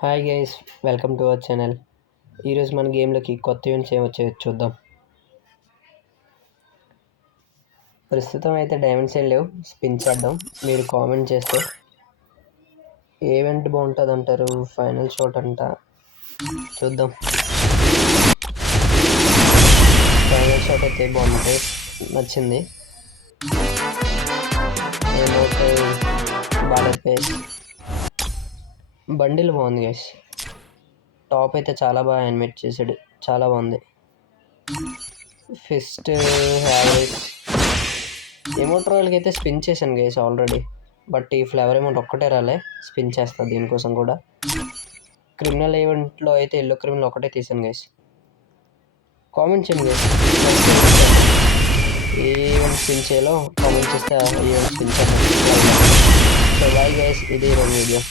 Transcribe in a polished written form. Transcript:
Hi guys, welcome to our channel. ఈరోజు మన గేమ్లోకి కొత్త ఈవెంట్స్ ఏమొచ్చాయో చూద్దాం. ప్రస్తుతం అయితే డైమండ్స్ ఏం లేవు, స్పిన్ చేద్దాం. మీరు కామెంట్ చేస్తే ఏ ఈవెంట్ బాగుంటుంది అంటారు? ఫైనల్ షాట్ అంట, చూద్దాం. ఫైనల్ షాట్ అయితే బాగుంటుంది, నచ్చింది. ఏమవుతే బాలర్ పేస్ బండిల్ బాగుంది గైస్. టాప్ అయితే చాలా బాగా యానిమేట్ చేశాడు, చాలా బాగుంది. ఫిస్ట్ యావరేజ్ ఎమోట్ రాయల్కి అయితే స్పిన్ చేశాను గైస్ ఆల్రెడీ, బట్ ఈ ఫ్లేవర్ అమౌంట్ ఒక్కటే రాలే, స్పిన్ చేస్తాను దీనికోసం కూడా. క్రిమినల్ ఈవెంట్లో అయితే ఎల్లో క్రిమినల్ ఒకటే తీసాను గైస్. కామెంట్ చేయండి గైస్, ఏ ఈవెంట్ స్పిన్ చేయాలో కామెంట్ చేస్తే ఈవెంట్ స్పిన్ చేద్దాం. సో బాయ్ గైస్, ఇది ఈరోజు వీడియో.